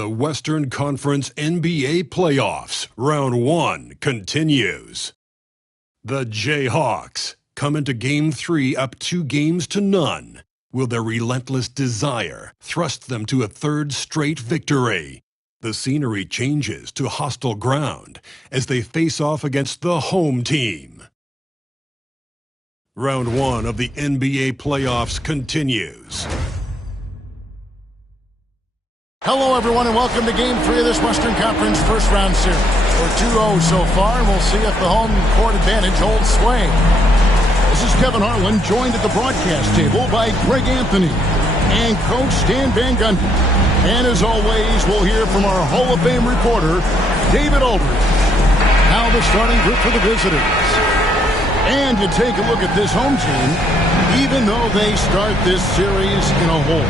The Western Conference NBA Playoffs, Round 1, continues. The Jayhawks come into Game 3 up 2-0. Will their relentless desire thrust them to a third straight victory? The scenery changes to hostile ground as they face off against the home team. Round 1 of the NBA Playoffs continues. Hello, everyone, and welcome to Game 3 of this Western Conference first-round series. We're 2-0 so far, and we'll see if the home court advantage holds sway. This is Kevin Harlan, joined at the broadcast table by Greg Anthony and Coach Stan Van Gundy. And as always, we'll hear from our Hall of Fame reporter, David Aldridge. Now the starting group for the visitors. And you take a look at this home team, even though they start this series in a hole.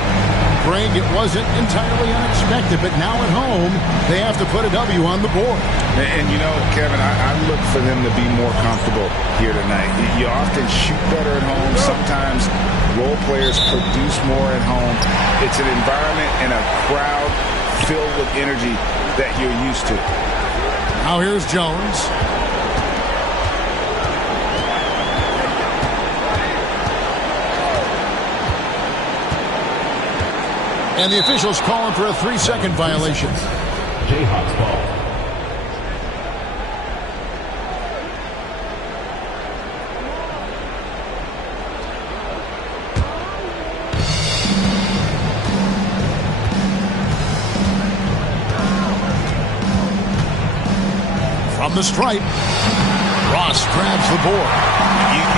Greg, it wasn't entirely unexpected, but now at home, they have to put a W on the board. And you know, Kevin, I look for them to be more comfortable here tonight. You often shoot better at home. Sometimes role players produce more at home. It's an environment and a crowd filled with energy that you're used to. Now here's Jones. And the officials calling for a 3-second violation. Jayhawks ball. From the stripe, Ross grabs the board.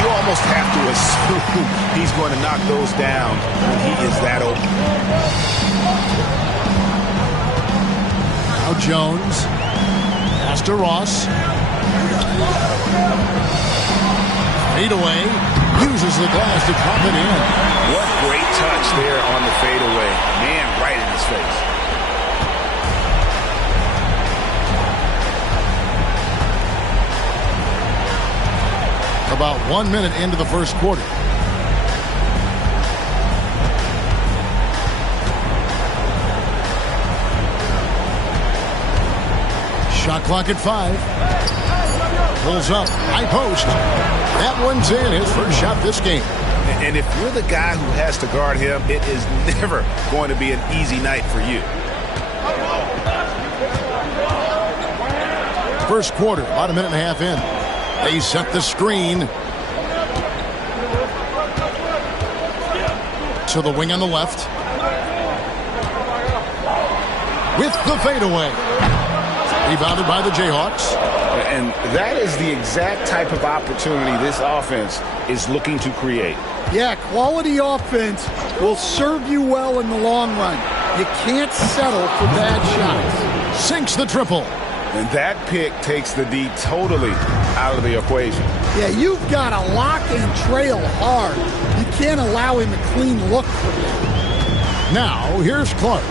You almost have to assume he's going to knock those down when he is that open. Now Jones. Pass to Ross. Fadeaway. Uses the glass to drop it in. What great touch there on the fadeaway. Man, right in his face. About 1 minute into the first quarter. Shot clock at 5. Pulls up. High post. That one's in. His first shot this game. And if you're the guy who has to guard him, it is never going to be an easy night for you. First quarter, about a minute and a half in. They set the screen to the wing on the left. With the fadeaway. Rebounded by the Jayhawks. And that is the exact type of opportunity this offense is looking to create. Yeah, quality offense will serve you well in the long run. You can't settle for bad shots. Sinks the triple. And that pick takes the D totally out of the equation. Yeah, you've got to lock and trail hard. You can't allow him a clean look from you. Now, here's Clark.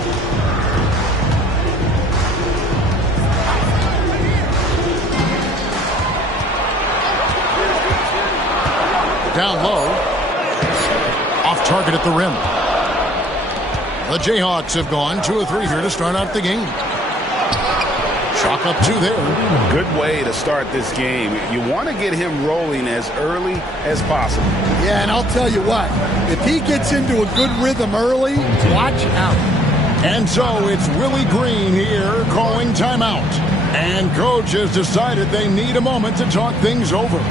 Down low. Off target at the rim. The Jayhawks have gone 2 of 3 here to start out the game. Chalk up 2 there. Good way to start this game. You want to get him rolling as early as possible. Yeah, and I'll tell you what. If he gets into a good rhythm early, watch out. And so it's Willie Green here calling timeout. And coach has decided they need a moment to talk things over.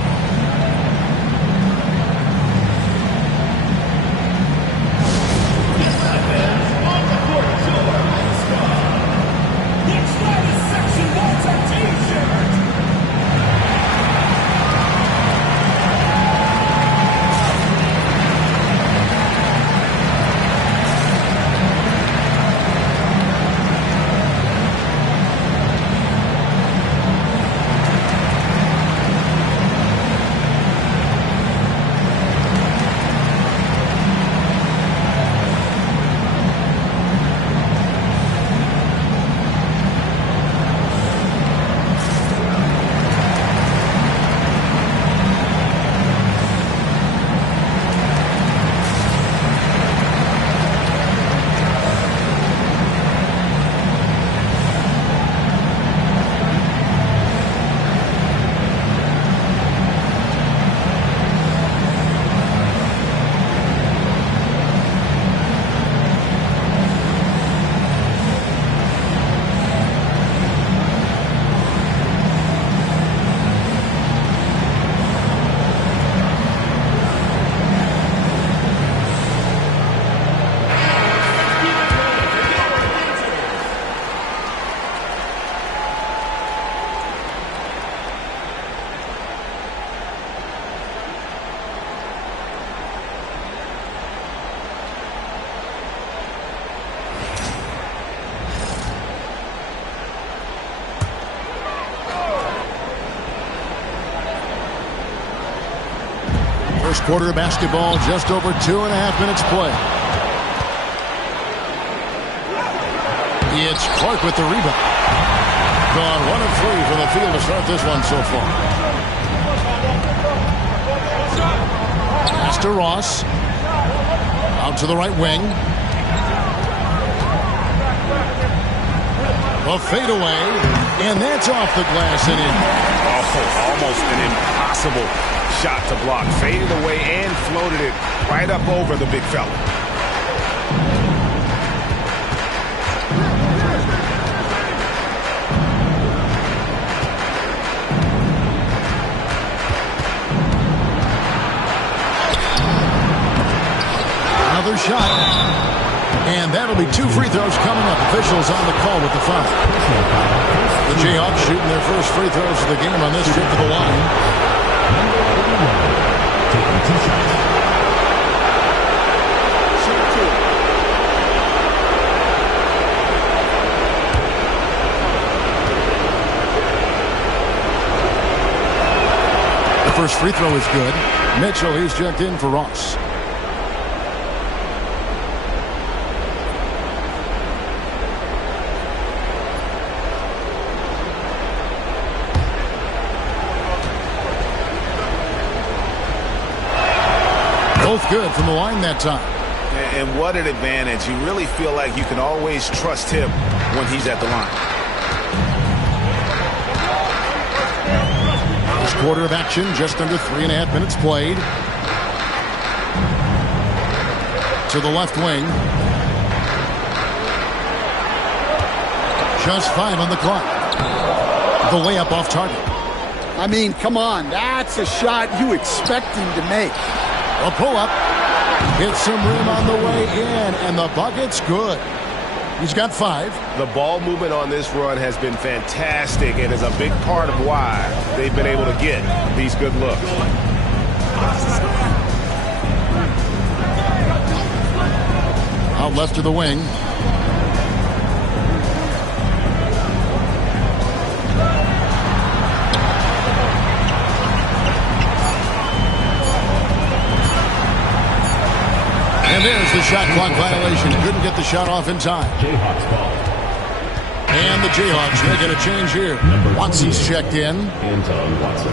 quarter of basketball, just over 2.5 minutes play. It's Clark with the rebound. Gone 1 of 3 from the field to start this one so far. Pass to Ross. Out to the right wing. A fadeaway, and that's off the glass and in. Oh, almost an impossible shot to block. Faded away and floated it right up over the big fella. Another shot. And that'll be 2 free throws coming up. Officials on the call with the foul. The Jayhawks shooting their first free throws of the game on this trip to the line. Taking 2 shots. The first free throw is good. Mitchell, he's checked in for Ross. Both good from the line that time. And what an advantage. You really feel like you can always trust him when he's at the line. First quarter of action, just under 3.5 minutes played. To the left wing. Just 5 on the clock. The layup off target. I mean, come on. That's a shot you expect him to make. A pull-up. Hits some rim on the way in, and the bucket's good. He's got 5. The ball movement on this run has been fantastic and is a big part of why they've been able to get these good looks. Out left to the wing. And there's the shot clock violation. Couldn't get the shot off in time. Jayhawks ball. And the Jayhawks making a change here. Watson's checked in. Anton Watson.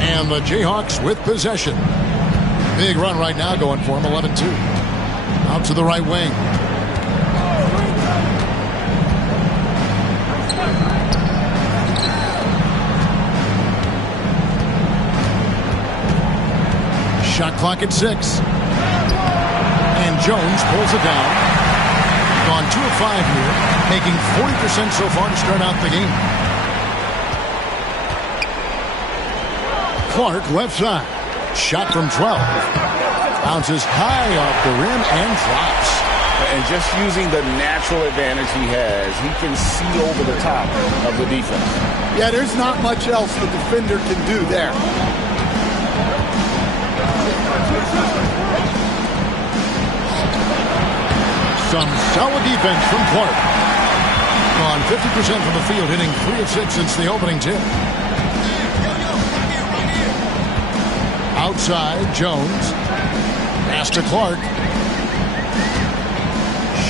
And the Jayhawks with possession. Big run right now going for him, 11-2. Out to the right wing. Shot clock at 6. And Jones pulls it down. Gone 2 of 5 here, making 40% so far to start out the game. Clark left side. Shot from 12. Bounces high off the rim and drops. And just using the natural advantage he has, he can see over the top of the defense. Yeah, there's not much else the defender can do there. Some solid defense from Clark. On 50% from the field, hitting 3 of 6 since the opening tip. Outside, Jones. Pass to Clark.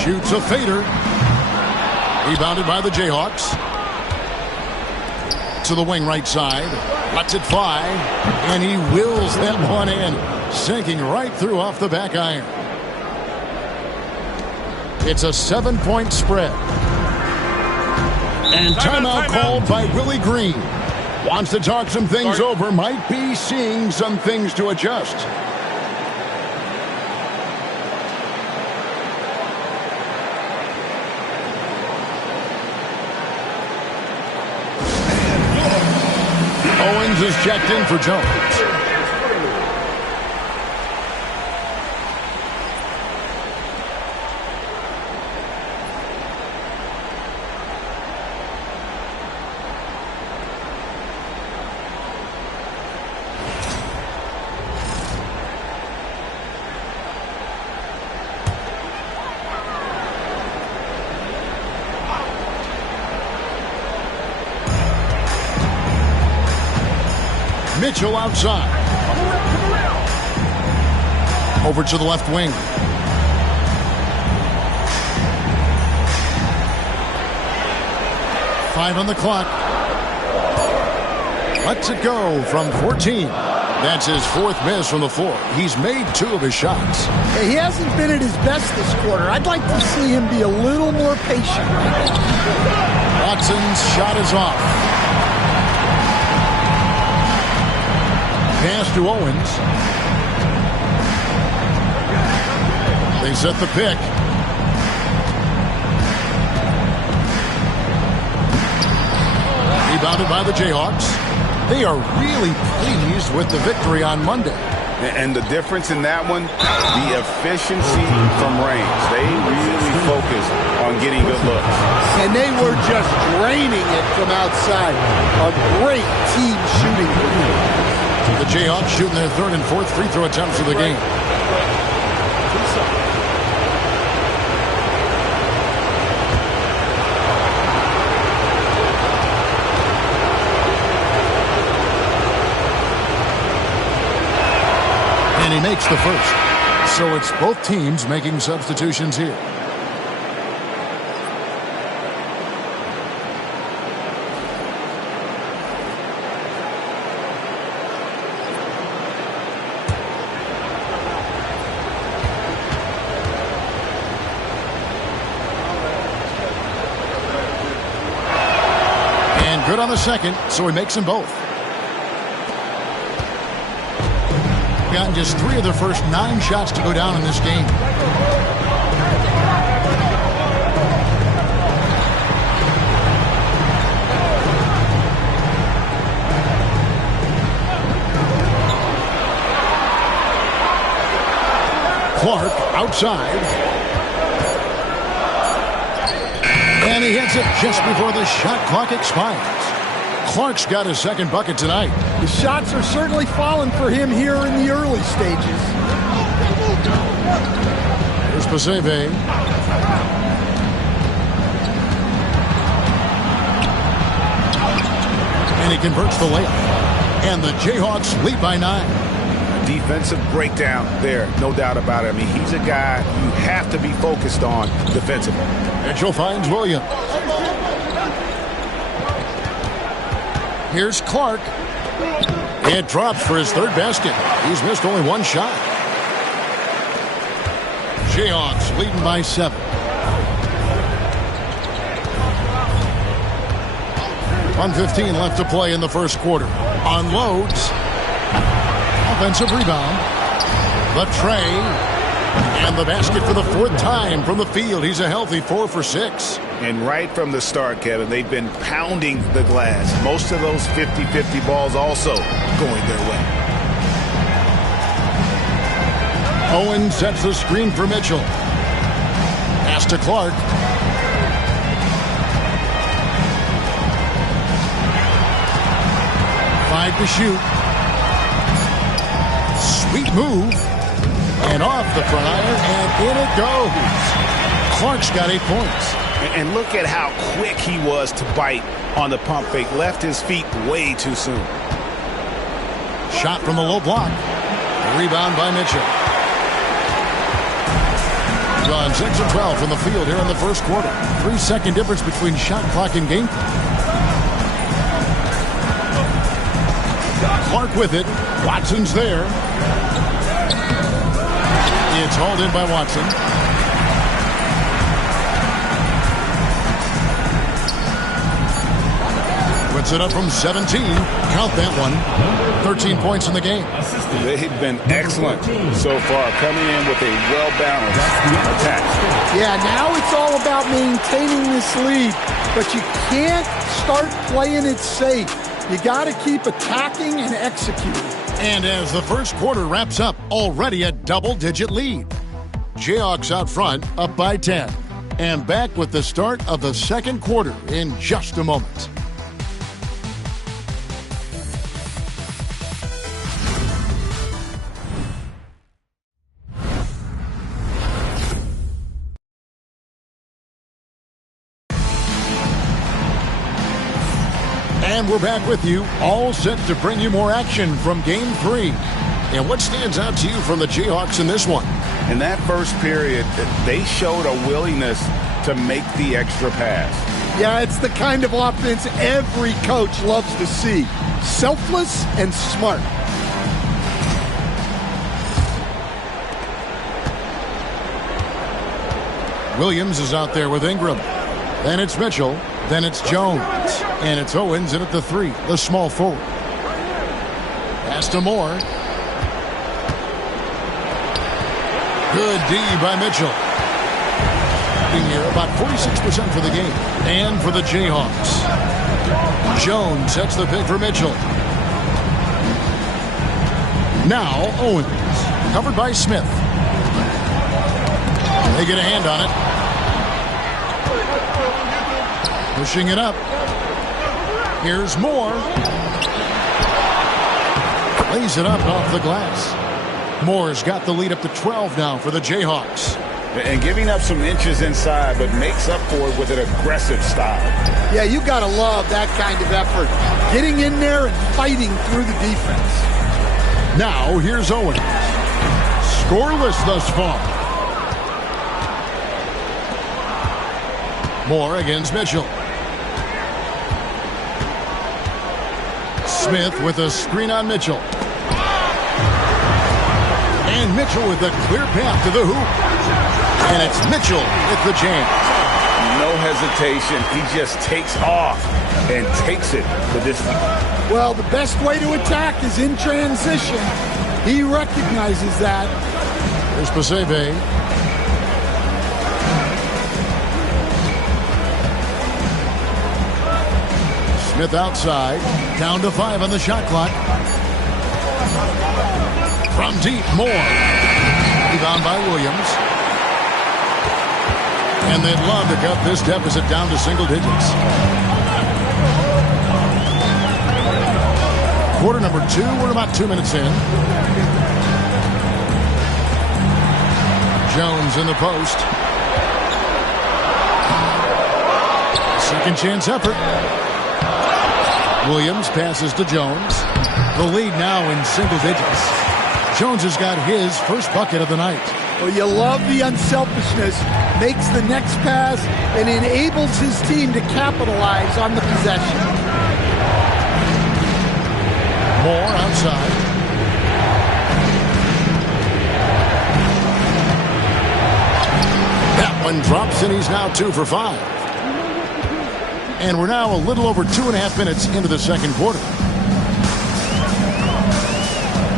Shoots a fader. Rebounded by the Jayhawks. To the wing right side. Lets it fly. And he wills that one in. Sinking right through off the back iron. It's a 7-point spread. And timeout called by Willie Green. Wants to talk some things over. Might be seeing some things to adjust. Owens is checked in for Jones. Mitchell outside. Over to the left wing. Five on the clock. Lets it go from 14. That's his fourth miss from the floor. He's made 2 of his shots. Yeah, he hasn't been at his best this quarter. I'd like to see him be a little more patient. Watson's shot is off. Pass to Owens. They set the pick. Rebounded by the Jayhawks. They are really pleased with the victory on Monday. And the difference in that one, the efficiency from range. They really focus on getting good looks. And they were just draining it from outside. A great team shooting. The Jayhawks shooting their third and fourth free throw attempts of the game. And he makes the first. So it's both teams making substitutions here. And good on the second, so he makes them both. Gotten just 3 of their first 9 shots to go down in this game. Clark outside. And he hits it just before the shot clock expires. Clark's got his second bucket tonight. The shots are certainly falling for him here in the early stages. Here's Paseve. And he converts the layup. And the Jayhawks lead by 9. Defensive breakdown there, no doubt about it. I mean, he's a guy you have to be focused on defensively. Mitchell finds Williams. Here's Clark. It drops for his third basket. He's missed only 1 shot. Jayhawks leading by 7. 1:15 left to play in the first quarter. Unloads. Offensive rebound. The tray. And the basket for the 4th time from the field. He's a healthy 4 for 6. And right from the start, Kevin, they've been pounding the glass. Most of those 50-50 balls also going their way. Owen sets the screen for Mitchell. Pass to Clark. Five to shoot. Sweet move. And off the front iron, and in it goes. Clark's got 8 points. And look at how quick he was to bite on the pump fake. Left his feet way too soon. Shot from the low block. Rebound by Mitchell. Gone 6 of 12 from the field here in the first quarter. 3-second difference between shot clock and game clock. Clark with it. Watson's there. It's hauled in by Watson. Puts it up from 17. Count that one. 13 points in the game. They've been excellent so far, coming in with a well-balanced attack. Yeah, now it's all about maintaining this lead, but you can't start playing it safe. You got to keep attacking and executing. And as the first quarter wraps up, already a double-digit lead. Jayhawks out front, up by 10. And back with the start of the second quarter in just a moment. And we're back with you, all set to bring you more action from Game 3. And what stands out to you from the Jayhawks in this one? In that first period, they showed a willingness to make the extra pass. Yeah, it's the kind of offense every coach loves to see. Selfless and smart. Williams is out there with Ingram. Then it's Mitchell. Then it's Jones. And it's Owens in at the 3, the small forward. Pass to Moore. Good D by Mitchell. In here, about 46% for the game. And for the Jayhawks. Jones sets the pick for Mitchell. Now Owens. Covered by Smith. They get a hand on it. Pushing it up. Here's Moore. Lays it up off the glass. Moore's got the lead up to 12 now for the Jayhawks. And giving up some inches inside, but makes up for it with an aggressive style. Yeah, you got to love that kind of effort. Getting in there and fighting through the defense. Now, here's Owens. Scoreless thus far. Moore against Mitchell. Smith with a screen on Mitchell. And Mitchell with a clear path to the hoop. And it's Mitchell with the jam. No hesitation. He just takes off and takes it the distance. Well, the best way to attack is in transition. He recognizes that. Here's Pasebe. Smith outside. Down to 5 on the shot clock. From deep, Moore. Rebound by Williams. And they'd love to cut this deficit down to single digits. Quarter number 2. We're about 2 minutes in. Jones in the post. Second chance effort. Williams passes to Jones. The lead now in single digits. Jones has got his first bucket of the night. Well, you love the unselfishness. Makes the next pass and enables his team to capitalize on the possession. Moore outside. That one drops, and he's now 2 for 5. And we're now a little over 2.5 minutes into the second quarter.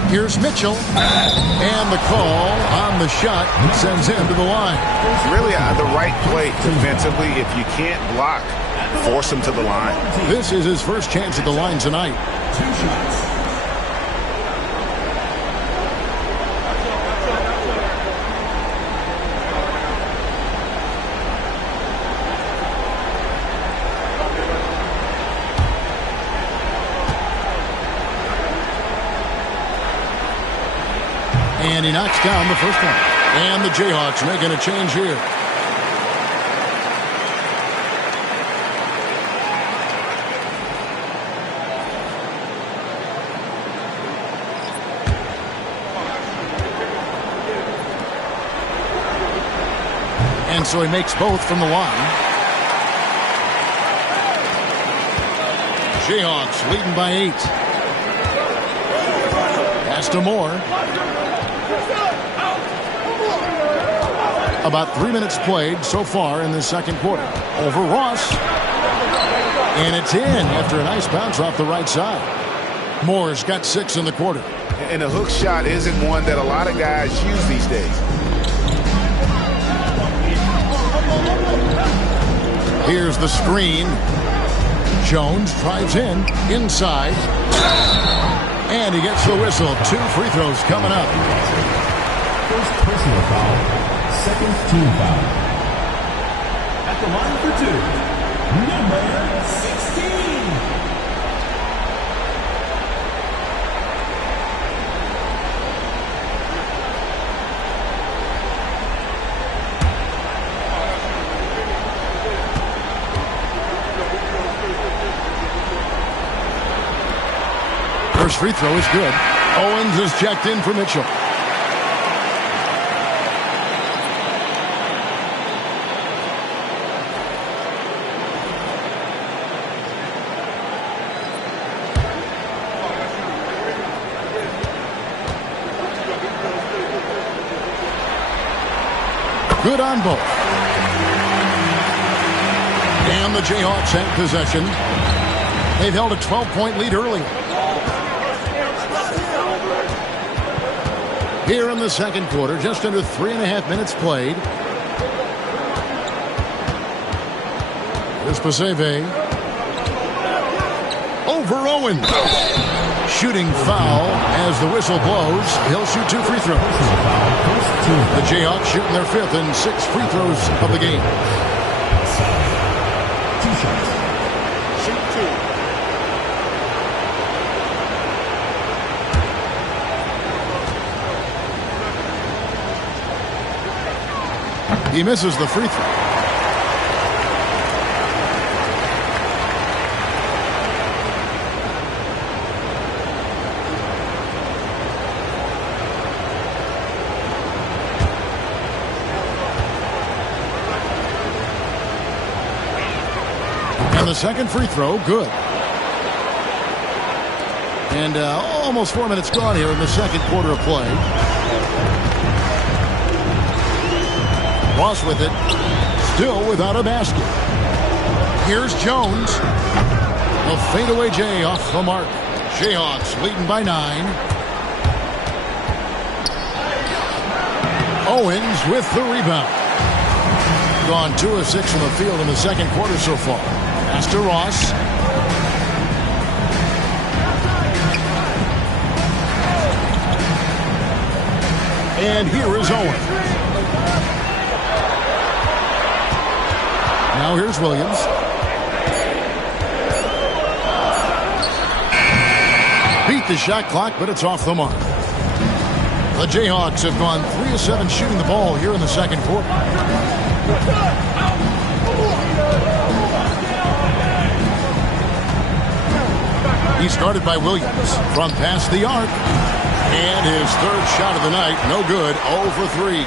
Here's Mitchell. And the call on the shot sends him to the line. It's really the right play defensively. If you can't block, force him to the line. This is his first chance at the line tonight. 2 shots. And he knocks down the first one. And the Jayhawks making a change here. And so he makes both from the line. Jayhawks leading by 8. Pass to Moore. About 3 minutes played so far in the second quarter. Over Ross. And it's in after a nice bounce off the right side. Moore's got 6 in the quarter. And the hook shot isn't one that a lot of guys use these days. Here's the screen. Jones drives in, inside. And he gets the whistle. 2 free throws coming up. First personal foul. Second team foul. At the line for 2, number 16. First free throw is good. Owens is checked in for Mitchell. Good on both. And the Jayhawks have possession. They've held a 12-point lead earlier. Here in the second quarter, just under 3.5 minutes played. Here's Paseve. Over Owens. Shooting foul as the whistle blows. He'll shoot 2 free throws. The Jayhawks shooting their 5th and 6th free throws of the game. 2 shots. Shoot 2. He misses the free throw. And the second free throw, good. And almost 4 minutes gone here in the second quarter of play. Ross with it. Still without a basket. Here's Jones. A fadeaway J off the mark. Jayhawks leading by 9. Owens with the rebound. Gone 2 of 6 from the field in the second quarter so far. Pass to Ross. And here is Owens. Now here's Williams. Beat the shot clock, but it's off the mark. The Jayhawks have gone 3 of 7 shooting the ball here in the second quarter. He started by Williams from past the arc. And his 3rd shot of the night, no good, 0 for 3.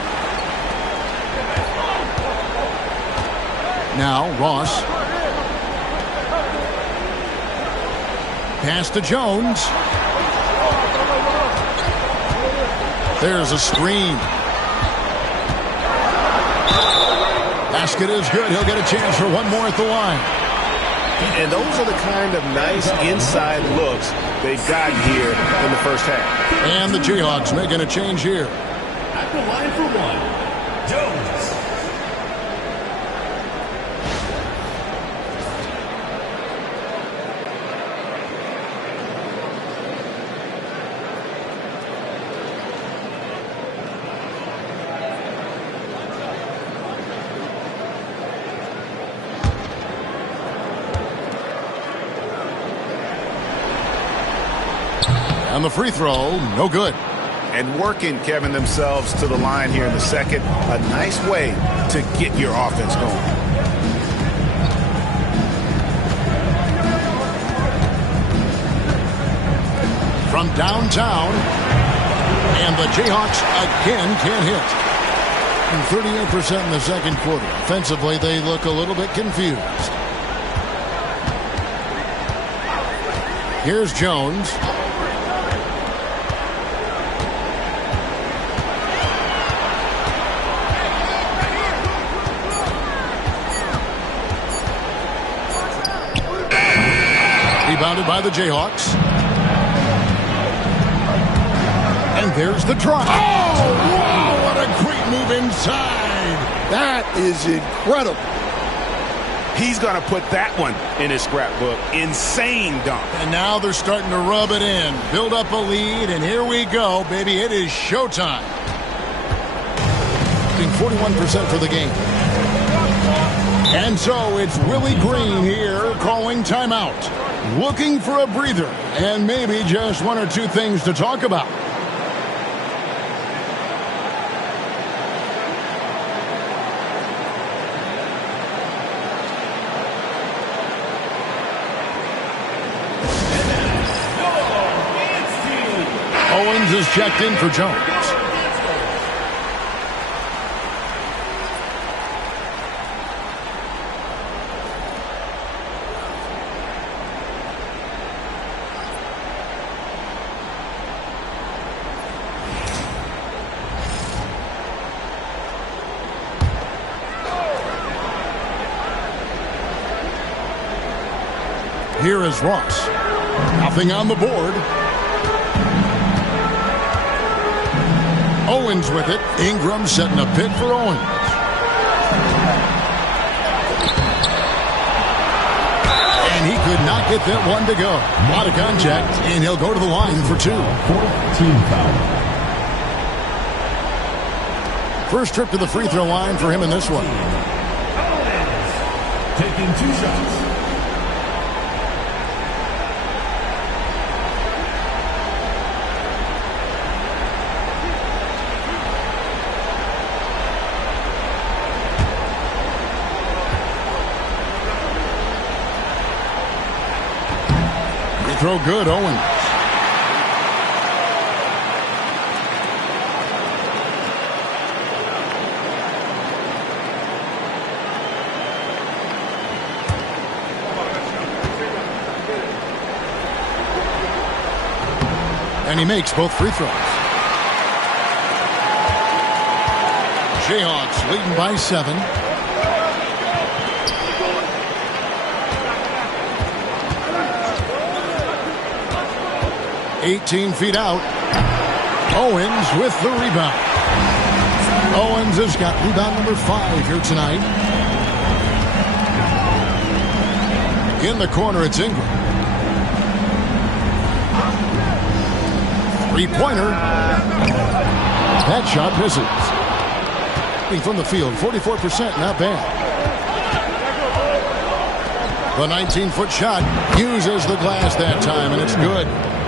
Now Ross. Pass to Jones. There's a screen. Basket is good. He'll get a chance for one more at the line. And those are the kind of nice inside looks they've gotten here in the first half. And the Jayhawks making a change here. At the line for 1, Jones. And the free throw, no good. And working, Kevin, themselves to the line here in the second. A nice way to get your offense going. From downtown. And the Jayhawks again can't hit. And 38% in the second quarter. Offensively, they look a little bit confused. Here's Jones. Rebounded by the Jayhawks. And there's the drive. Oh, wow, what a great move inside. That is incredible. He's going to put that one in his scrapbook. Insane dunk. And now they're starting to rub it in. Build up a lead, and here we go, baby. It is showtime. 41% for the game. And so it's Willie Green here calling timeout. Looking for a breather and maybe just 1 or 2 things to talk about. Owens is checked in for Jones. Here is Ross. Nothing on the board. Owens with it. Ingram setting a pick for Owens. And he could not get that one to go. A lot of contact, and he'll go to the line for 2. Team foul. First trip to the free throw line for him in this one. Taking 2 shots. Throw good, Owens. And he makes both free throws. Jayhawks leading by 7. 18 feet out. Owens with the rebound. Owens has got rebound number 5 here tonight. In the corner, it's Ingram. Three-pointer. That shot misses. From the field, 44%, not bad. The 19-foot shot uses the glass that time, and it's good.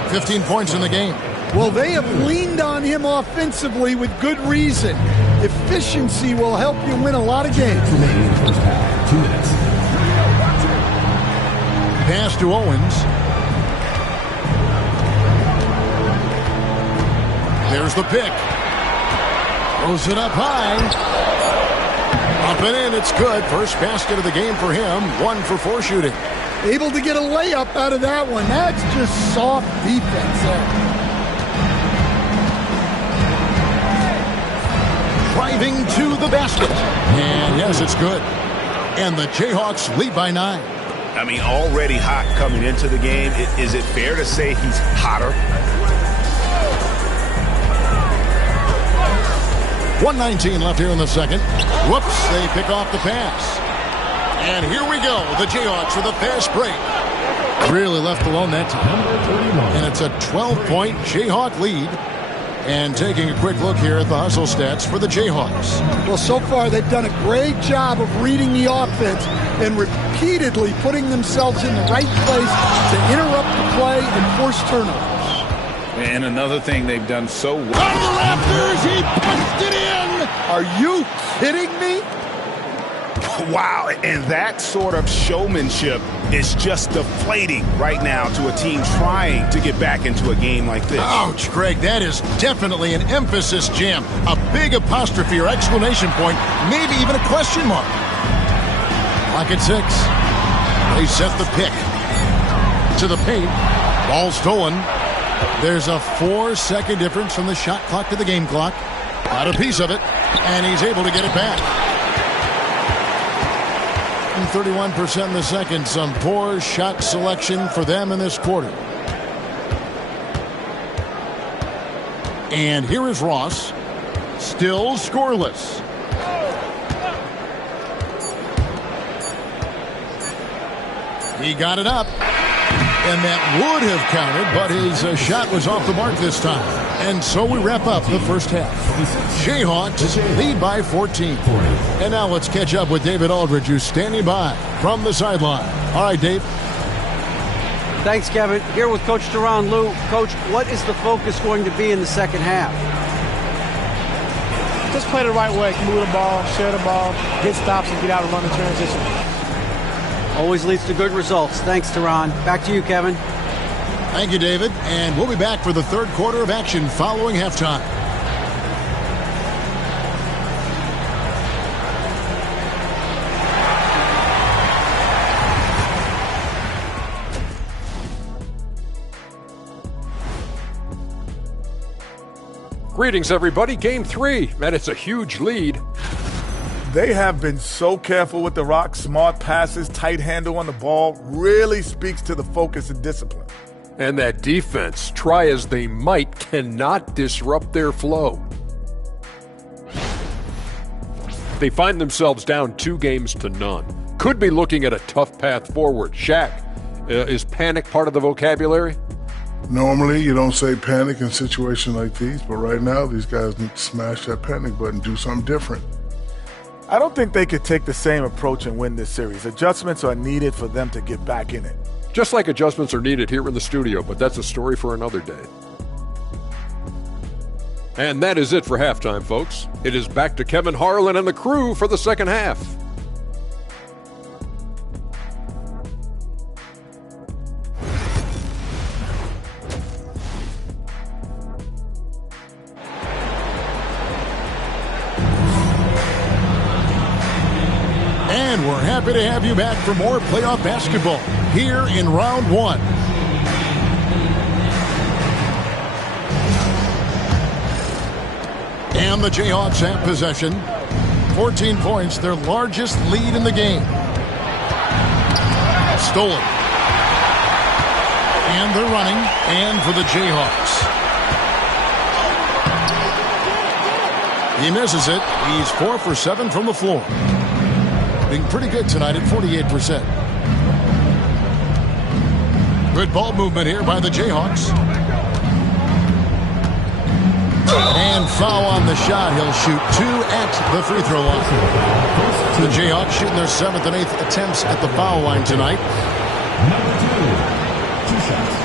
15 points in the game. Well, they have leaned on him offensively with good reason. Efficiency will help you win a lot of games. Remaining in the first half. 2 minutes. Pass to Owens. There's the pick. Throws it up high. Up and in, it's good. First basket of the game for him. 1 for 4 shooting. Able to get a layup out of that one. That's just soft defense there. Driving to the basket. And yes, it's good. And the Jayhawks lead by 9. I mean, already hot coming into the game. Is it fair to say he's hotter? 1:19 left here in the second. Whoops, they pick off the pass. And here we go. The Jayhawks with a fast break. Really left alone that time. And it's a 12-point Jayhawk lead. And taking a quick look here at the hustle stats for the Jayhawks. Well, so far they've done a great job of reading the offense and repeatedly putting themselves in the right place to interrupt the play and force turnovers. And another thing they've done so well. Out of the rafters, he punched it in. Are you kidding me? Wow, and that sort of showmanship is just deflating right now to a team trying to get back into a game like this. Ouch, Greg, that is definitely an emphasis jam. A big apostrophe or exclamation point, maybe even a question mark. Clock at 6. They set the pick. To the paint. Ball stolen. There's a 4-second difference from the shot clock to the game clock. Got a piece of it, and he's able to get it back. 31% in the second. Some poor shot selection for them in this quarter. And here is Ross. Still scoreless. He got it up. And that would have counted, but his shot was off the mark this time. And so we wrap up the first half. Jayhawks lead by 14. And now let's catch up with David Aldridge, who's standing by from the sideline. All right, Dave. Thanks, Kevin. Here with Coach Duran. Lou, Coach, what is the focus going to be in the second half? Just play the right way. Move the ball, share the ball, get stops, and get out and run the transition. Always leads to good results. Thanks, Duran. Back to you, Kevin. Thank you, David. And we'll be back for the third quarter of action following halftime. Greetings, everybody. Game 3, and it's a huge lead. They have been so careful with the rock. Smart passes, tight handle on the ball, really speaks to the focus and discipline. And that defense, try as they might, cannot disrupt their flow. They find themselves down 2 games to none. Could be looking at a tough path forward. Shaq, is panic part of the vocabulary? Normally, you don't say panic in situations like these, but right now, these guys need to smash that panic button, do something different. I don't think they could take the same approach and win this series. Adjustments are needed for them to get back in it. Just like adjustments are needed here in the studio, but that's a story for another day. And that is it for halftime, folks. It is back to Kevin Harlan and the crew for the second half. And we're happy to have you back for more playoff basketball here in round 1. And the Jayhawks have possession. 14 points, their largest lead in the game. Stolen. And they're running, and for the Jayhawks. He misses it. He's 4 for 7 from the floor. Being pretty good tonight at 48%. Good ball movement here by the Jayhawks. And foul on the shot. He'll shoot 2 at the free throw line. The Jayhawks shooting their 7th and 8th attempts at the foul line tonight. Number 2, 2 shots.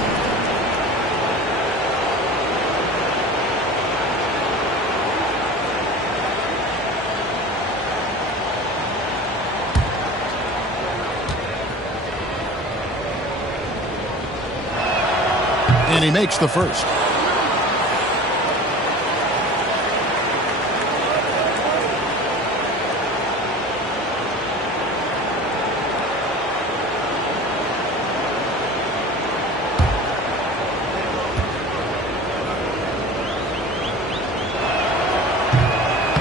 And he makes the first.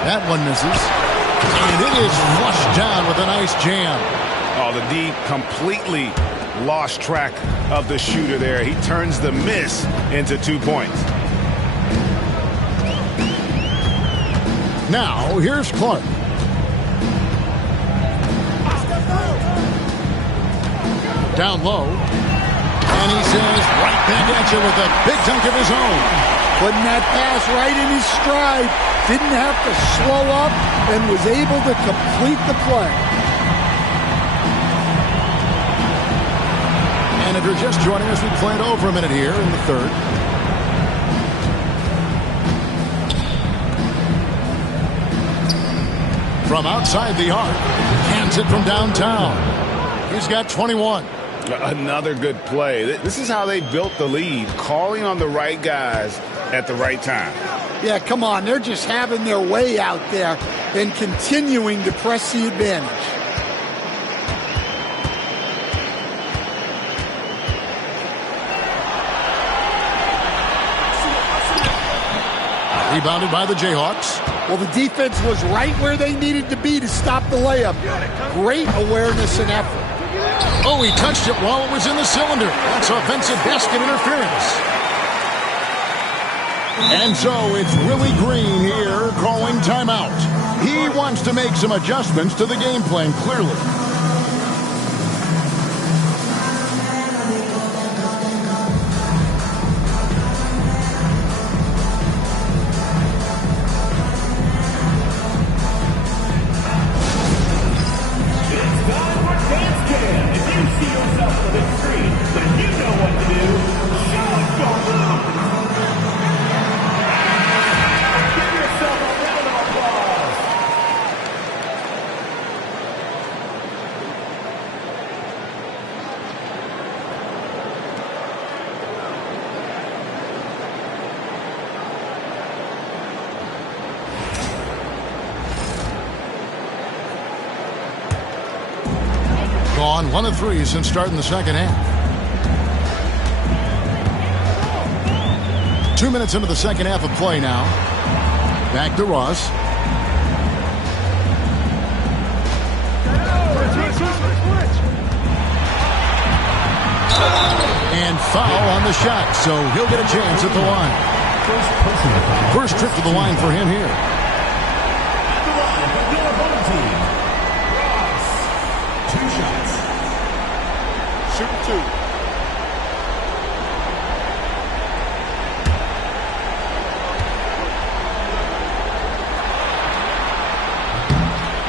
That one misses. And it is flushed down with a nice jam. Oh, the D completely lost track of the shooter there. He turns the miss into 2 points. Now, here's Clark. Down low. And he says right back at you with a big dunk of his own. Putting that pass right in his stride. Didn't have to slow up and was able to complete the play. And if you're just joining us, we play it over a minute here in the third. From outside the arc, cans it from downtown. He's got 21. Another good play. This is how they built the lead, calling on the right guys at the right time. Yeah, come on. They're just having their way out there and continuing to press the advantage. Rebounded by the Jayhawks. Well, the defense was right where they needed to be to stop the layup. Great awareness and effort. Oh, he touched it while it was in the cylinder. That's offensive basket interference. And so it's Willie Green here calling timeout. He wants to make some adjustments to the game plan, clearly. gone 1 of 3 since starting the second half. 2 minutes into the second half of play now. Back to Ross. And foul on the shot, so he'll get a chance at the line. First trip to the line for him here. Shoot 2.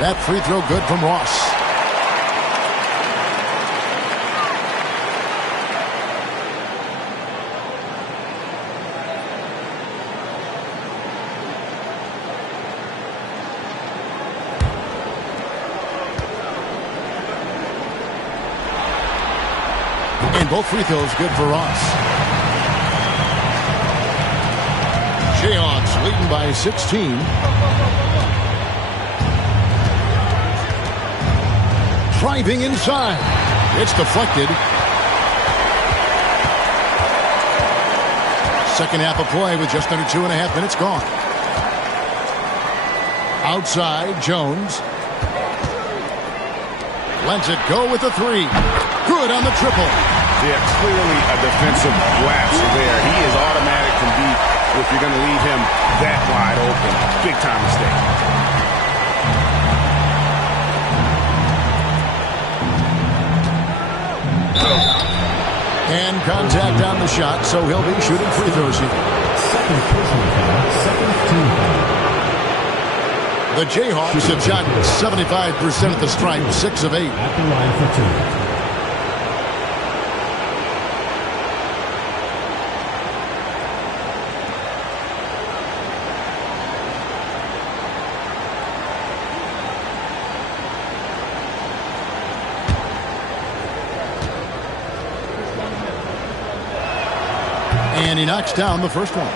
That free throw good from Ross. And both free throws good for Ross. Jayhawks leading by 16. Driving inside. It's deflected. Second half of play with just under 2.5 minutes gone. Outside, Jones. Lets it go with the 3. Good on the triple. Yeah, clearly a defensive lapse there. He is automatic from deep if you're going to leave him that wide open. Big time mistake. And contact on the shot, so he'll be shooting free throws here. Second personal foul, second team foul. The Jayhawks have shot 75% at the stripe, 6 of 8. At the line for 2. And he knocks down the first one.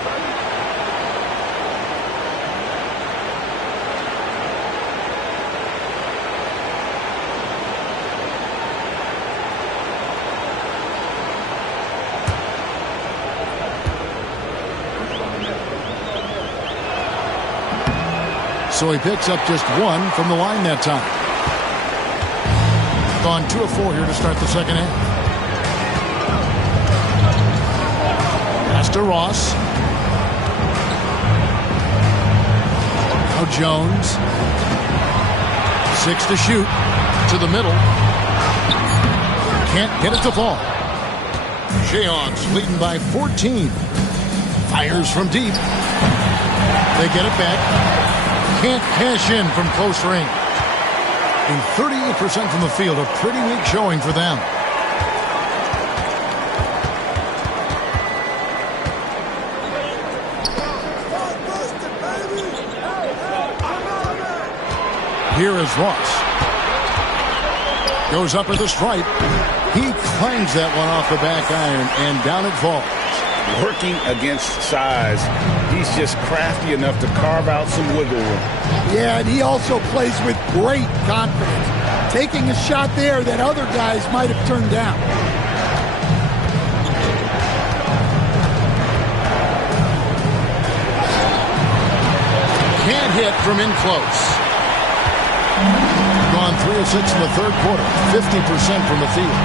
So he picks up just 1 from the line that time. Gone 2 of 4 here to start the second half. Pass to Ross. Now Jones. 6 to shoot. To the middle. Can't get it to fall. Jayhawks leading by 14. Fires from deep. They get it back. Can't cash in from close range. And 38% from the field, a pretty weak showing for them. Here is Ross. Goes up at the stripe. He clangs that one off the back iron, and down it falls. Working against size, he's just crafty enough to carve out some wiggle room. Yeah, and he also plays with great confidence, taking a shot there that other guys might have turned down. Can't hit from in close. Gone 3 of 6 in the third quarter, 50% from the field.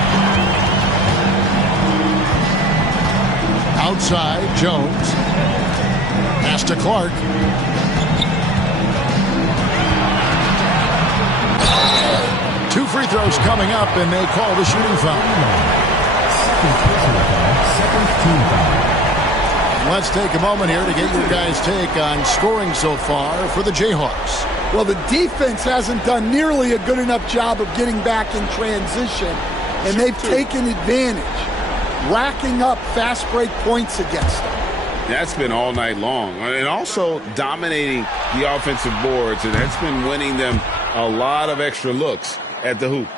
Outside, Jones. Pass to Clark. Two free throws coming up, and they call the shooting foul. Second personal foul, second team foul. Let's take a moment here to get your guys' take on scoring so far for the Jayhawks. Well, the defense hasn't done nearly a good enough job of getting back in transition, and they've taken advantage, racking up fast break points against them. That's been all night long, and also dominating the offensive boards, and that's been winning them a lot of extra looks at the hoop.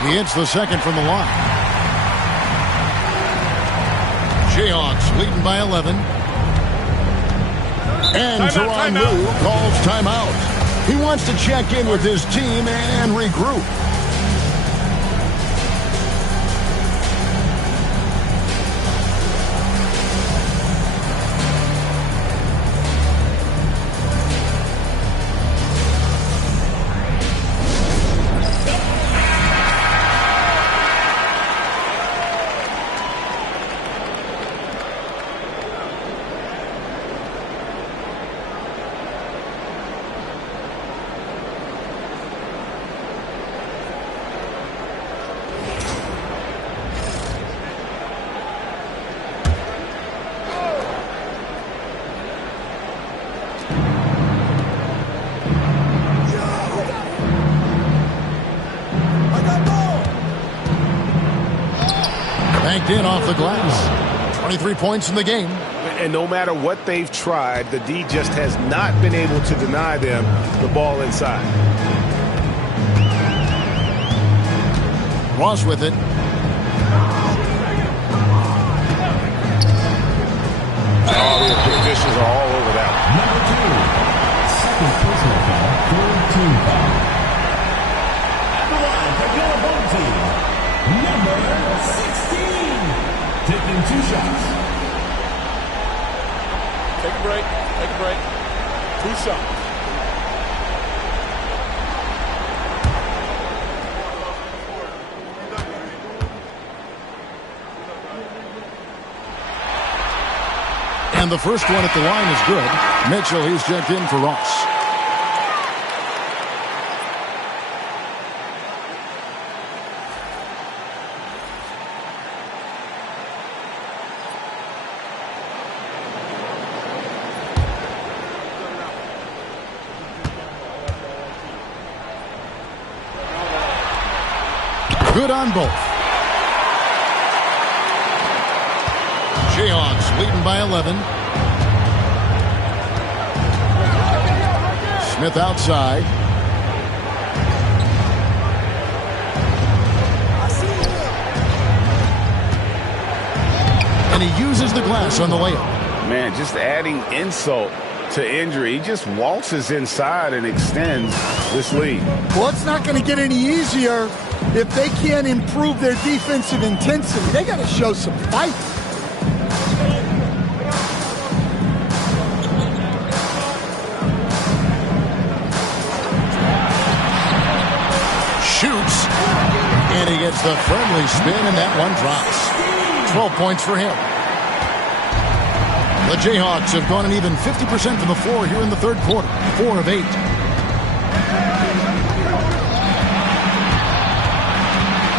He hits the second from the line. Jayhawks leading by 11. And Teron Lue calls timeout. He wants to check in with his team and regroup. Banked in off the glass. 23 points in the game. And no matter what they've tried, the D just has not been able to deny them the ball inside. Ross with it. Oh, the officials are all over that. Number 2, second personal foul, third team foul. At the line for Gallagher team, number 16, taking 2 shots. Take a break. Take a break. 2 shots. And the first one at the line is good. Mitchell, he's checked in for Ross. Good on both. Jayhawks leading by 11. Smith outside. And he uses the glass on the layup. Man, just adding insult to injury. He just waltzes inside and extends this lead. Well, it's not going to get any easier if they can't improve their defensive intensity. They got to show some fight. Shoots. And he gets the friendly spin, and that one drops. 12 points for him. The Jayhawks have gone an even 50% from the floor here in the third quarter. 4 of 8.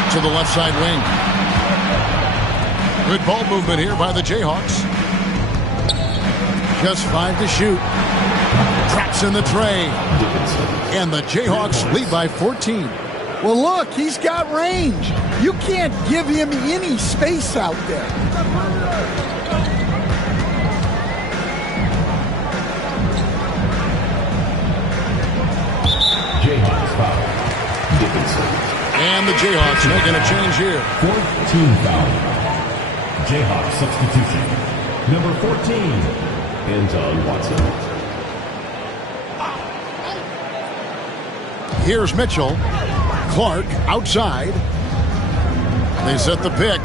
To the left side wing. Good ball movement here by the Jayhawks. Just 5 to shoot. Traps in the tray. And the Jayhawks lead by 14. Well, look, he's got range. You can't give him any space out there. Jayhawks foul. Dickinson. And the Jayhawks making a change here. 4th team foul. Jayhawks substitution. Number 14, Anton Watson. Here's Mitchell. Clark outside. They set the pick.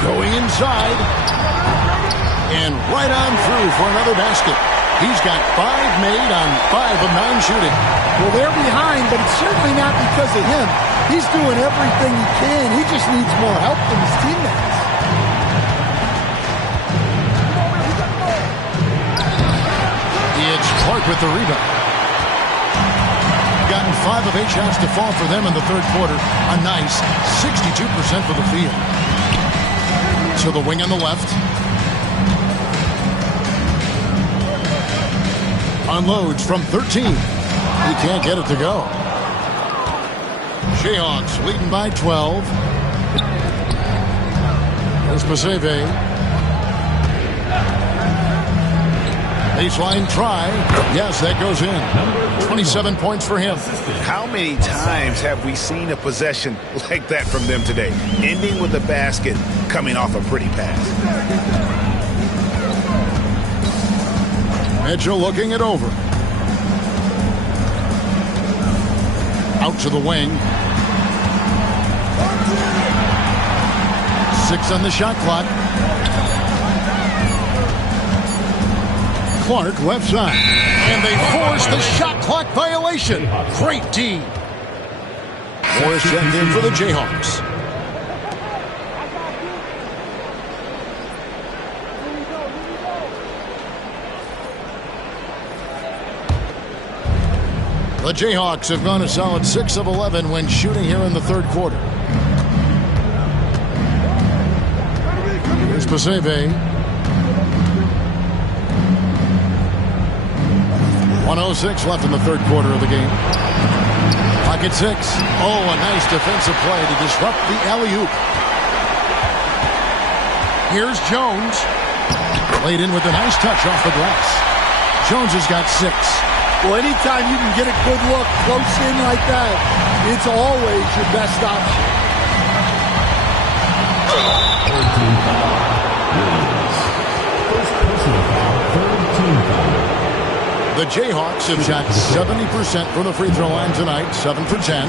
Going inside. And right on through for another basket. He's got 5 made on 5 of 9 shooting. Well, they're behind, but it's certainly not because of him. He's doing everything he can. He just needs more help from his teammates. It's Clark with the rebound. Gotten 5 of 8 shots to fall for them in the third quarter. A nice 62% for the field. To the wing on the left. Unloads from 13. He can't get it to go. Jayhawks leading by 12. There's Paseve. They Baseline try. Yes, that goes in. 27 points for him. How many times have we seen a possession like that from them today? Ending with a basket, coming off a pretty pass. Mitchell looking it over. Out to the wing. 6 on the shot clock. Clark left side. And they force the shot clock violation. Great D. Morris checked in for the Jayhawks. The Jayhawks have gone a solid 6 of 11 when shooting here in the third quarter. Here's Paseve. 1:06 left in the third quarter of the game. Pocket 6. Oh, a nice defensive play to disrupt the alley-oop. Here's Jones. Laid in with a nice touch off the glass. Jones has got 6. Well, anytime you can get a good look close in like that, it's always your best option. The Jayhawks have shot 70% from the free throw line tonight, 7 for 10.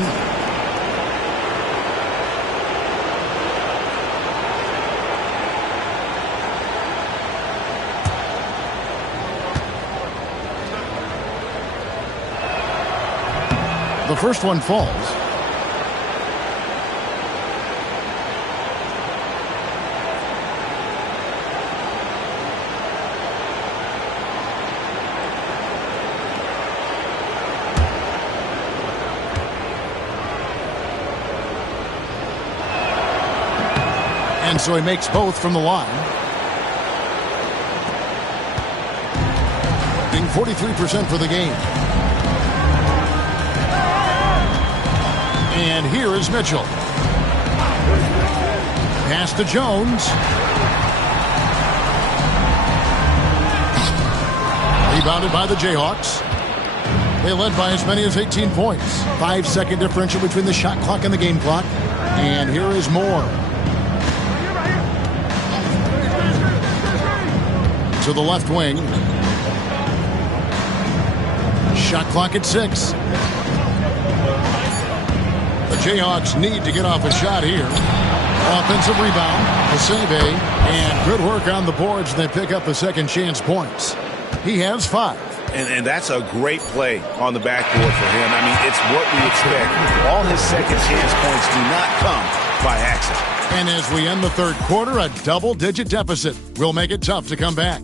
The first one falls. And so he makes both from the line. Being 43% for the game. And here is Mitchell. Pass to Jones. Rebounded by the Jayhawks. They led by as many as 18 points. 5-second differential between the shot clock and the game clock. And here is Moore. To the left wing. Shot clock at 6. The Jayhawks need to get off a shot here. Offensive rebound. Paseve. And good work on the boards. They pick up the second chance points. He has 5. And that's a great play on the backboard for him. I mean, it's what we expect. All his second chance points do not come by accident. And as we end the third quarter, a double-digit deficit will make it tough to come back.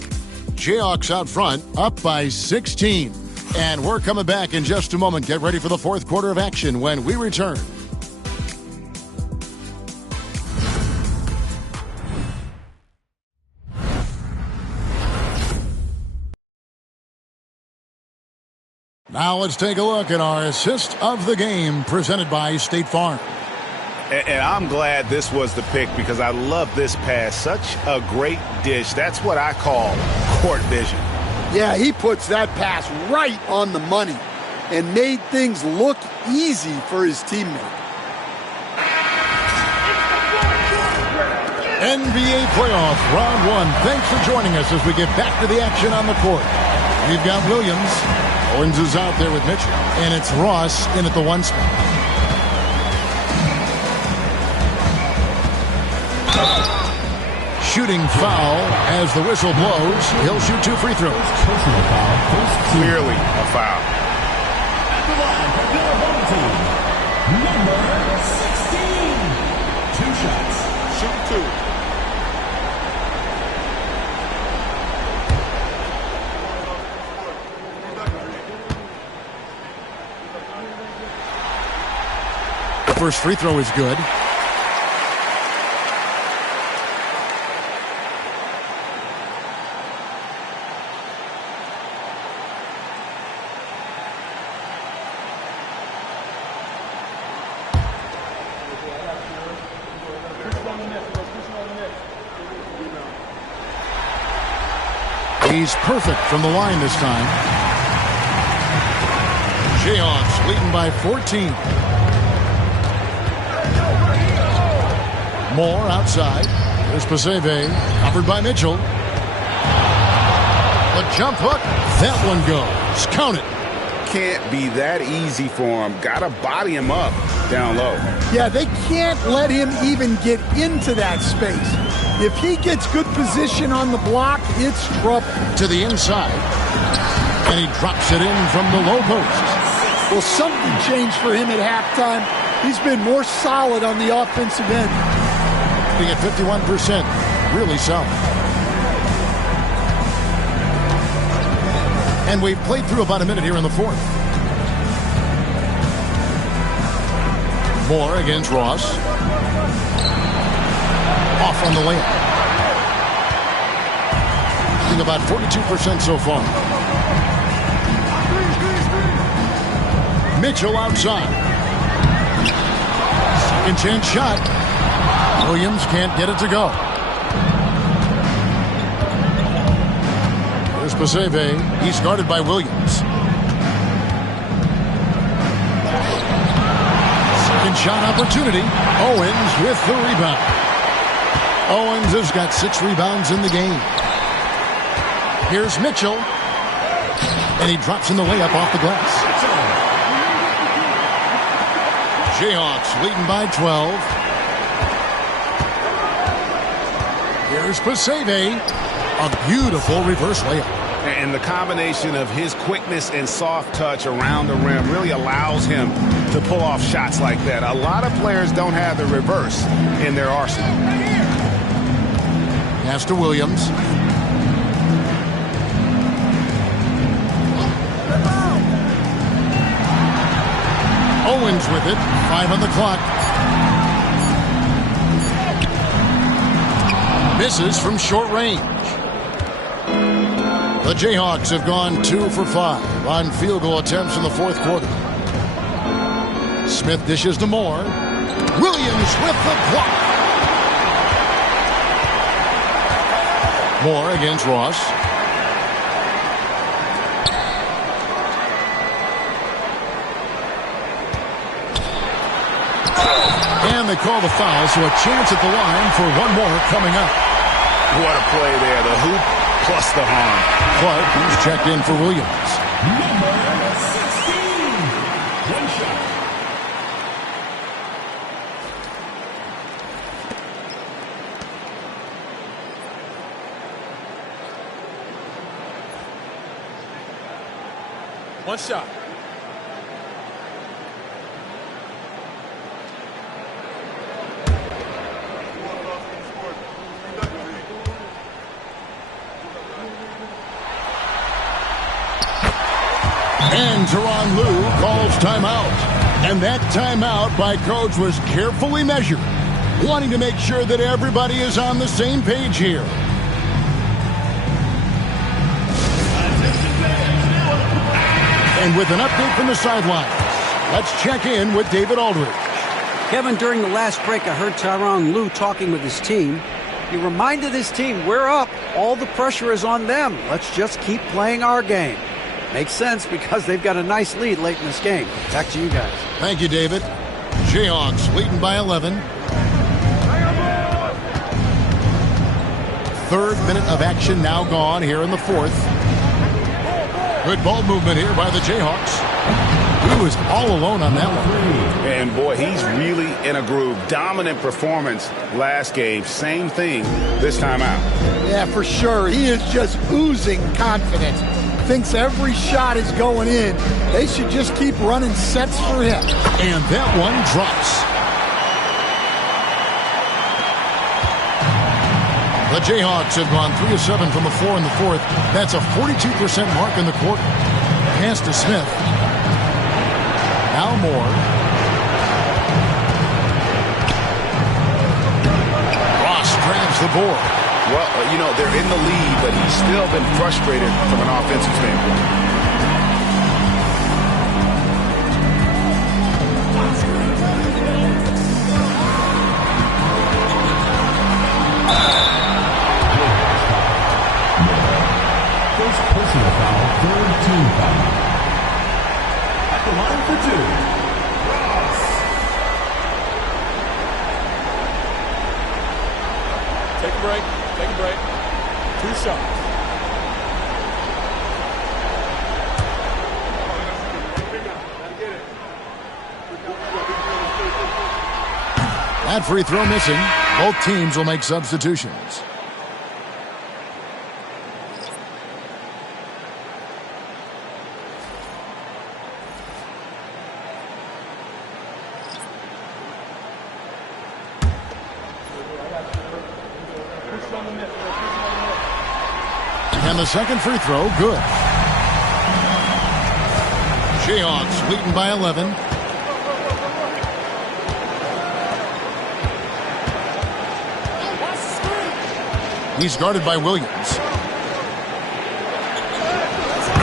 Jayhawks out front, up by 16. And we're coming back in just a moment. Get ready for the fourth quarter of action when we return. Now let's take a look at our assist of the game presented by State Farm. And I'm glad this was the pick because I love this pass. Such a great dish. That's what I call court vision. Yeah, he puts that pass right on the money and made things look easy for his teammate. NBA playoff round 1. Thanks for joining us as we get back to the action on the court. We've got Williams. Owens is out there with Mitchell. And it's Ross in at the 1 spot. Shooting foul as the whistle blows. He'll shoot 2 free throws. Clearly a foul. At the line for the home team, number 16. 2 shots. Shoot 2. The first free throw is good. He's perfect from the line this time. Jayhawks leading by 14. Moore outside. Here's Paseve. Covered by Mitchell. The jump hook. That one goes. Count it. Can't be that easy for him. Gotta body him up down low. Yeah, they can't let him even get into that space. If he gets good position on the block, it's trouble. To the inside. And he drops it in from the low post. Well, something changed for him at halftime. He's been more solid on the offensive end. At 51%. Really solid. And we've played through about a minute here in the fourth. Moore against Ross. Off on the layup. Shooting about 42% so far. Mitchell outside. Second chance shot. Williams can't get it to go. Here's Paseve. He's guarded by Williams. Second shot opportunity. Owens with the rebound. Owens has got 6 rebounds in the game. Here's Mitchell. And he drops in the layup off the glass. Jayhawks leading by 12. Here's Paseve. A beautiful reverse layup. And the combination of his quickness and soft touch around the rim really allows him to pull off shots like that. A lot of players don't have the reverse in their arsenal. Pass to Williams. Owens with it. 5 on the clock. Misses from short range. The Jayhawks have gone 2 for 5 on field goal attempts in the fourth quarter. Smith dishes to Moore. Williams with the block. Moore against Ross. And they call the foul, so a chance at the line for one more coming up. What a play there. The hoop plus the harm. Clark, who's checked in for Williams. Number 16. One shot. One shot. And Tyronn Lue calls timeout. And that timeout by Coach was carefully measured, wanting to make sure that everybody is on the same page here. And with an update from the sidelines, let's check in with David Aldridge. Kevin, during the last break, I heard Tyronn Lue talking with his team. He reminded his team, we're up. All the pressure is on them. Let's just keep playing our game. Makes sense because they've got a nice lead late in this game. Back to you guys. Thank you, David. Jayhawks leading by 11. Third minute of action now gone here in the fourth. Good ball movement here by the Jayhawks. He was all alone on that one. And boy, he's really in a groove. Dominant performance last game. Same thing this time out. Yeah, for sure. He is just oozing confidence. Thinks every shot is going in. They should just keep running sets for him. And that one drops. The Jayhawks have gone 3 of 7 from the floor in the fourth. That's a 42% mark in the quarter. Pass to Smith. Now Moore. Ross grabs the board. Well, you know, they're in the lead, but he's still been frustrated from an offensive standpoint. personal foul, third team foul. At the line for two, Ross. Take a break. Take a break. 2 shots. That free throw missing. Both teams will make substitutions. And the second free throw, good. Jayhawks leading by 11. He's guarded by Williams.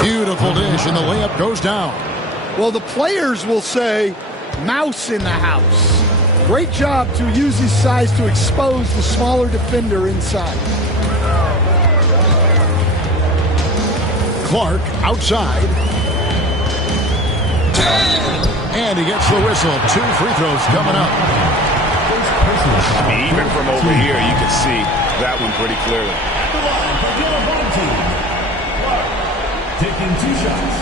Beautiful dish, and the layup goes down. Well, the players will say, mouse in the house. Great job to use his size to expose the smaller defender inside. Clark outside. And he gets the whistle. 2 free throws coming up. Even from over here, you can see that one pretty clearly. The line for the opposing team. Clark taking 2 shots.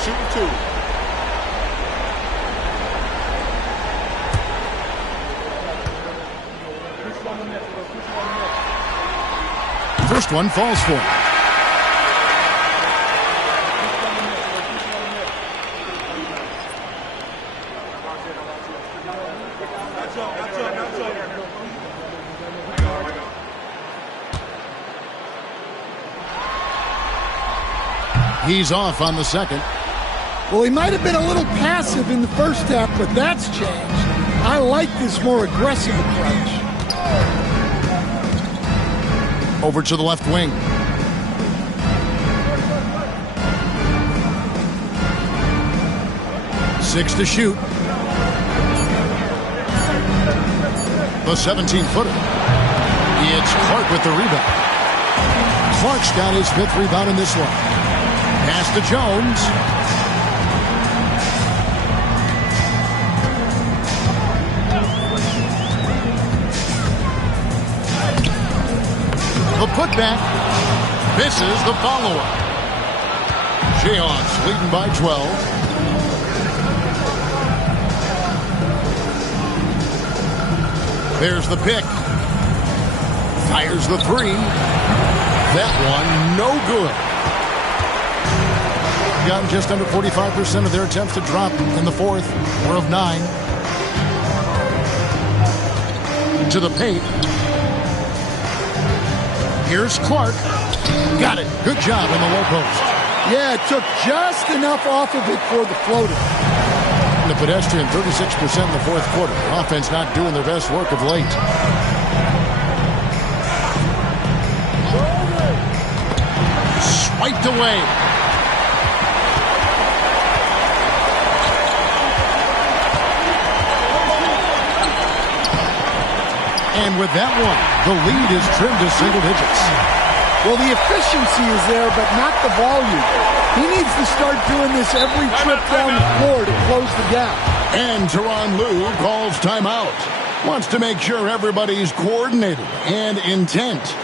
Shooting 2. First one falls for him. He's off on the second. Well, he might have been a little passive in the first half, but that's changed. I like this more aggressive approach. Over to the left wing. Six to shoot. The 17-footer. It's Clark with the rebound. Clark's got his 5th rebound in this one. Pass to Jones. The putback misses the follow-up. Jayhawks leading by 12. There's the pick. Fires the 3. That one no good. Gotten just under 45% of their attempts to drop in the 4th. 4 of 9. To the paint. Here's Clark. Got it. Good job on the low post. Yeah, it took just enough off of it for the floater. The pedestrian 36% in the 4th quarter. Offense not doing their best work of late. Swiped away. And with that one, the lead is trimmed to single digits. Well, the efficiency is there, but not the volume. He needs to start doing this every trip down the floor to close the gap. And Tyronn Lue calls timeout. Wants to make sure everybody's coordinated and intent.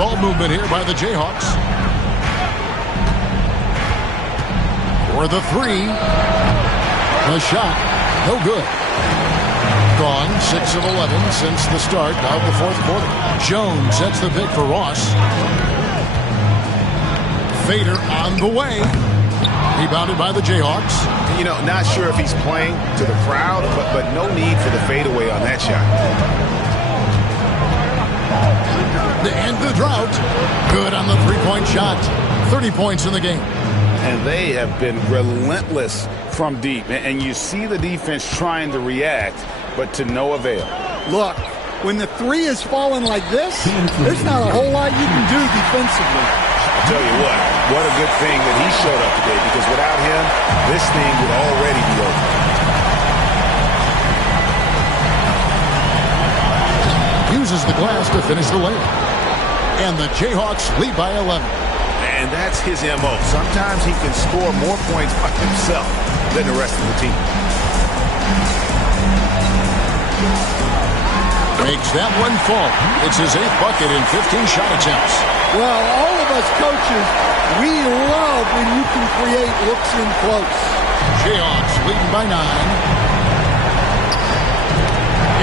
ball movement here by the Jayhawks. For the three. The shot. No good. Gone 6 of 11 since the start of the fourth quarter. Jones sets the pick for Ross. Fader on the way. Rebounded by the Jayhawks. You know, not sure if he's playing to the crowd, but no need for the fadeaway on that shot. The end of the drought. Good on the three-point shot. 30 points in the game. And they have been relentless from deep. And you see the defense trying to react, but to no avail. Look, when the three is falling like this, there's not a whole lot you can do defensively. I'll tell you what a good thing that he showed up today, because without him, this thing would already be over. Uses the glass to finish the layup. And the Jayhawks lead by 11. And that's his MO. Sometimes he can score more points by himself than the rest of the team. Makes that one fall. It's his 8th bucket in 15 shot attempts. Well, all of us coaches, we love when you can create looks in close. Jayhawks leading by 9.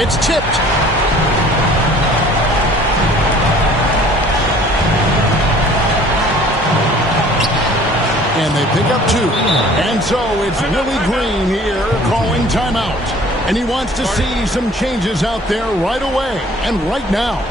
It's tipped. And they pick up 2. And so it's Willie Green here calling timeout. And he wants to see some changes out there right away and right now.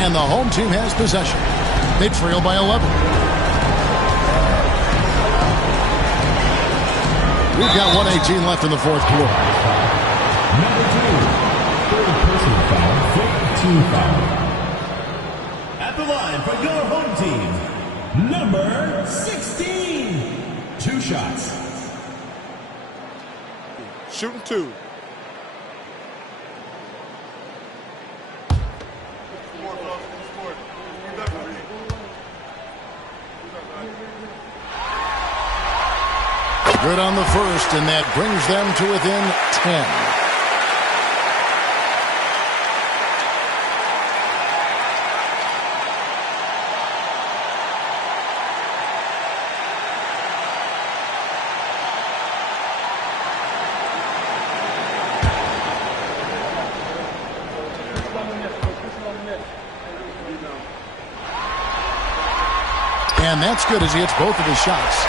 And the home team has possession. They trail by 11. We've got 1:18 left in the fourth quarter. Number 2, third personal foul, team foul. At the line for your home team, number 16. 2 shots. Shooting 2. Good on the first, and that brings them to within 10. And that's good as he hits both of his shots.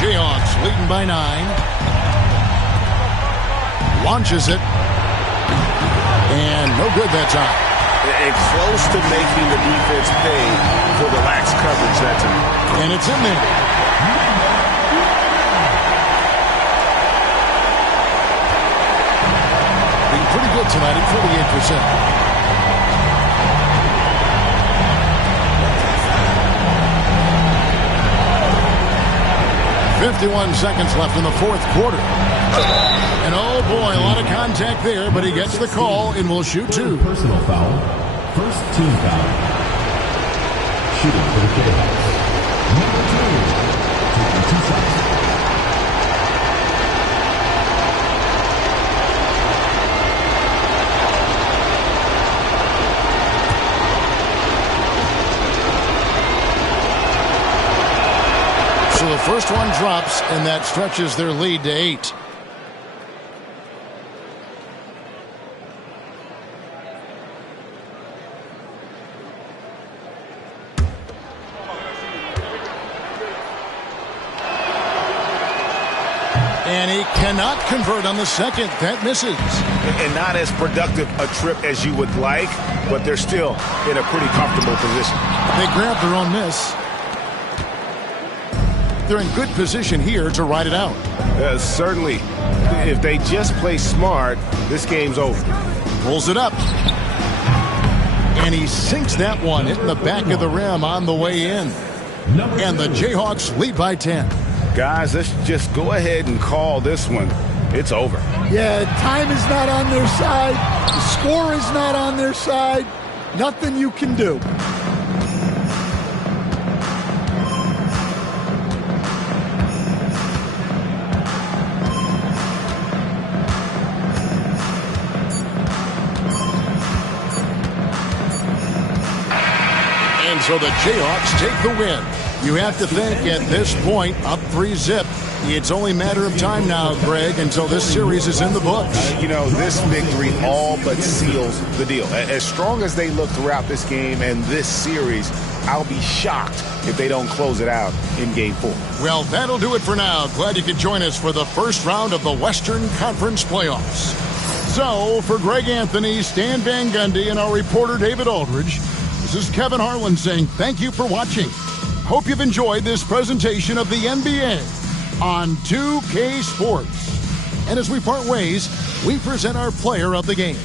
Jayhawks leading by 9. Launches it. And no good that time. And close to making the defense pay for the lax coverage that time. And it's in there. Being pretty good tonight at 48%. 51 seconds left in the fourth quarter. And oh boy, a lot of contact there, but he gets the call and will shoot 2. Personal foul. First team foul. Shooting for the Jayhawks. Number 2, taking 2 shots. So the first one drops, and that stretches their lead to 8. And he cannot convert on the second. That misses. And not as productive a trip as you would like, but they're still in a pretty comfortable position. They grab their own miss. they're in good position here to ride it out. Certainly. If they just play smart, this game's over. Pulls it up. And he sinks that one, hitting the back of the rim on the way in. And the Jayhawks lead by 10. Guys, let's just go ahead and call this one. It's over. Yeah, time is not on their side. The score is not on their side. Nothing you can do. And so the Jayhawks take the win. You have to think at this point, up 3-zip. It's only a matter of time now, Greg, until this series is in the books. This victory all but seals the deal. As strong as they look throughout this game and this series, I'll be shocked if they don't close it out in Game 4. Well, that'll do it for now. Glad you could join us for the first round of the Western Conference playoffs. So, for Greg Anthony, Stan Van Gundy, and our reporter David Aldridge, this is Kevin Harlan saying thank you for watching. Hope you've enjoyed this presentation of the NBA on 2K Sports. And as we part ways, we present our player of the game.